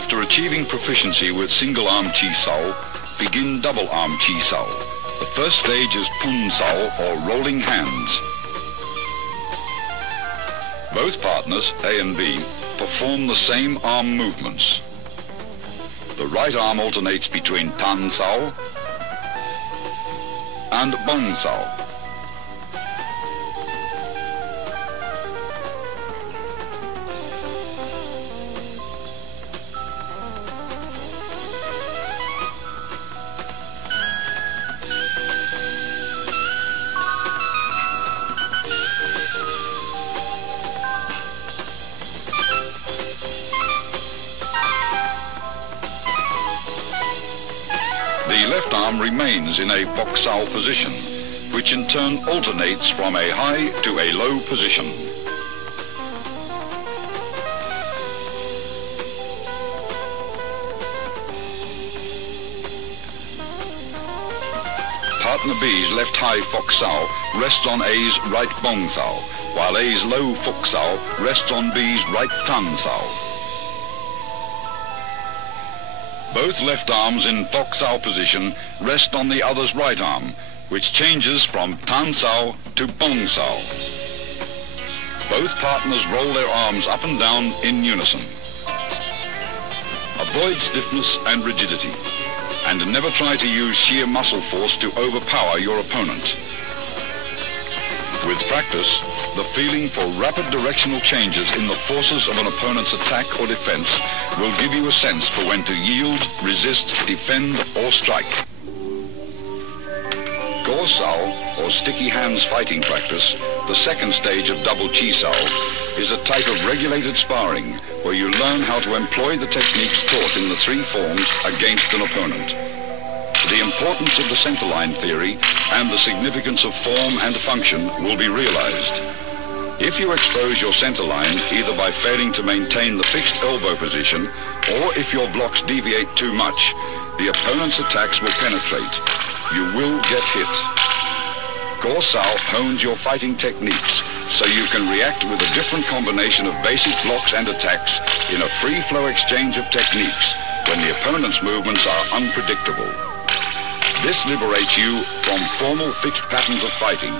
After achieving proficiency with single arm chi sao, begin double arm chi sao. The first stage is pun sao, or rolling hands. Both partners, A and B, perform the same arm movements. The right arm alternates between tan sao and bong sao. The left arm remains in a fox sao position, which in turn alternates from a high to a low position. Partner B's left high fox sao rests on A's right bong sao, while A's low fox sao rests on B's right tan sao. Both left arms in fox sao position rest on the other's right arm, which changes from tan sao to bong sao. Both partners roll their arms up and down in unison. Avoid stiffness and rigidity, and never try to use sheer muscle force to overpower your opponent. With practice, the feeling for rapid directional changes in the forces of an opponent's attack or defense will give you a sense for when to yield, resist, defend, or strike. Go sao, or sticky hands fighting practice, the second stage of double chi sao, is a type of regulated sparring where you learn how to employ the techniques taught in the three forms against an opponent. The importance of the centerline theory and the significance of form and function will be realized. If you expose your centerline either by failing to maintain the fixed elbow position or if your blocks deviate too much, the opponent's attacks will penetrate. You will get hit. Go sao hones your fighting techniques so you can react with a different combination of basic blocks and attacks in a free-flow exchange of techniques when the opponent's movements are unpredictable. This liberates you from formal fixed patterns of fighting.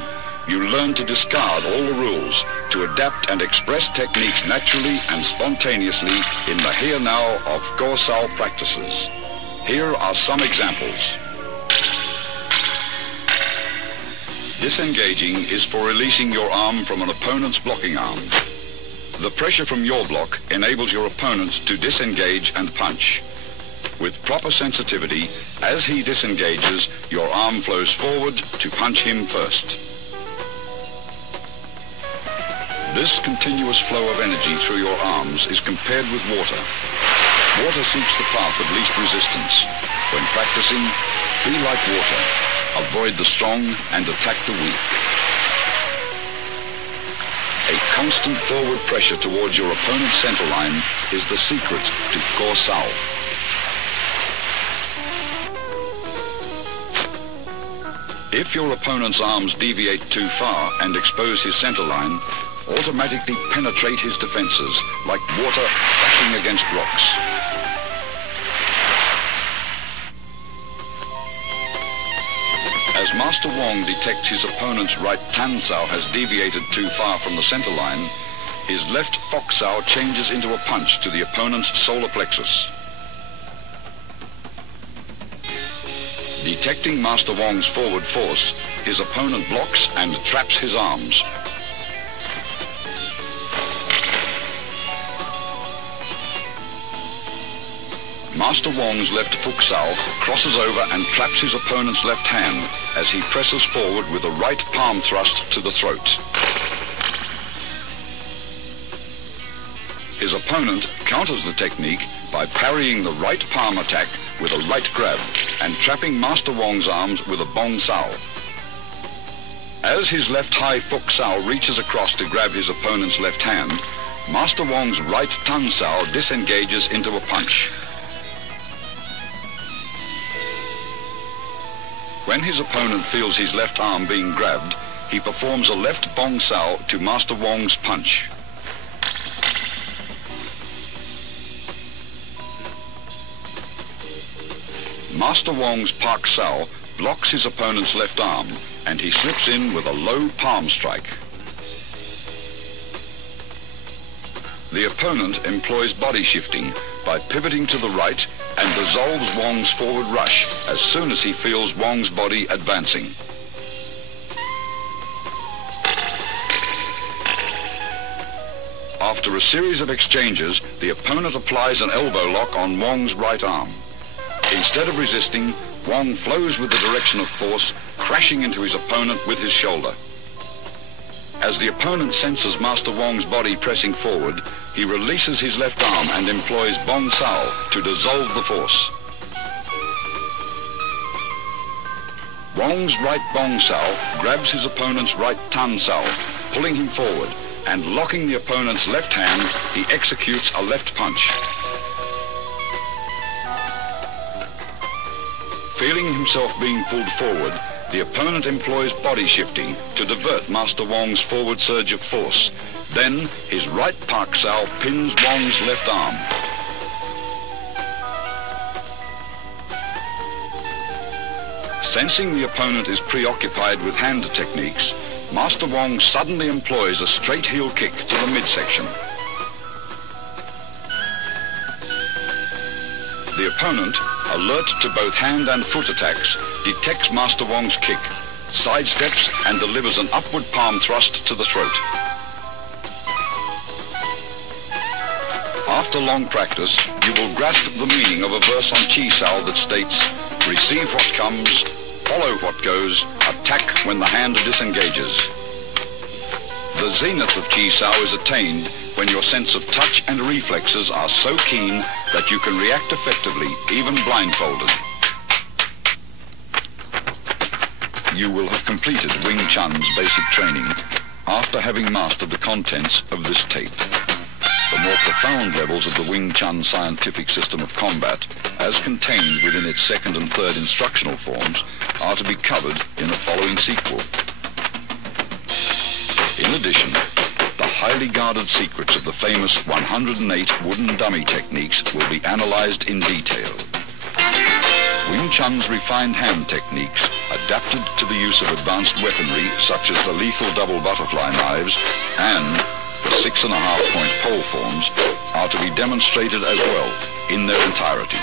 You learn to discard all the rules, to adapt and express techniques naturally and spontaneously in the here-now of Go sao practices. Here are some examples. Disengaging is for releasing your arm from an opponent's blocking arm. The pressure from your block enables your opponent to disengage and punch. With proper sensitivity, as he disengages, your arm flows forward to punch him first. This continuous flow of energy through your arms is compared with water. Water seeks the path of least resistance. When practicing, be like water. Avoid the strong and attack the weak. A constant forward pressure towards your opponent's centerline is the secret to Go sao. If your opponent's arms deviate too far and expose his centerline, automatically penetrate his defenses like water crashing against rocks. As Master Wong detects his opponent's right tan sao has deviated too far from the centerline, his left fox sao changes into a punch to the opponent's solar plexus. Detecting Master Wong's forward force, his opponent blocks and traps his arms. Master Wong's left foot sao crosses over and traps his opponent's left hand as he presses forward with a right palm thrust to the throat. His opponent counters the technique by parrying the right palm attack with a right grab and trapping Master Wong's arms with a bong sao. As his left high foot sao reaches across to grab his opponent's left hand, Master Wong's right tan sao disengages into a punch. When his opponent feels his left arm being grabbed, he performs a left bong sao to Master Wong's punch. Master Wong's Pak Sao blocks his opponent's left arm and he slips in with a low palm strike. The opponent employs body shifting by pivoting to the right and dissolves Wong's forward rush as soon as he feels Wong's body advancing. After a series of exchanges, the opponent applies an elbow lock on Wong's right arm. Instead of resisting, Wong flows with the direction of force, crashing into his opponent with his shoulder. As the opponent senses Master Wong's body pressing forward, he releases his left arm and employs Bong Sao to dissolve the force. Wong's right Bong Sao grabs his opponent's right Tan Sao, pulling him forward, and locking the opponent's left hand, he executes a left punch. Feeling himself being pulled forward, the opponent employs body shifting to divert Master Wong's forward surge of force. Then, his right Pak Sao pins Wong's left arm. Sensing the opponent is preoccupied with hand techniques, Master Wong suddenly employs a straight heel kick to the midsection. The opponent, alert to both hand and foot attacks, detects Master Wong's kick, sidesteps and delivers an upward palm thrust to the throat. After long practice, you will grasp the meaning of a verse on Chi Sao that states, "Receive what comes, follow what goes, attack when the hand disengages." The zenith of Chi Sao is attained when your sense of touch and reflexes are so keen that you can react effectively, even blindfolded. You will have completed Wing Chun's basic training after having mastered the contents of this tape. The more profound levels of the Wing Chun scientific system of combat, as contained within its second and third instructional forms, are to be covered in the following sequel. In addition, the highly guarded secrets of the famous 108 wooden dummy techniques will be analyzed in detail. Wing Chun's refined hand techniques, adapted to the use of advanced weaponry such as the lethal double butterfly knives and the 6.5-point pole forms, are to be demonstrated as well in their entirety.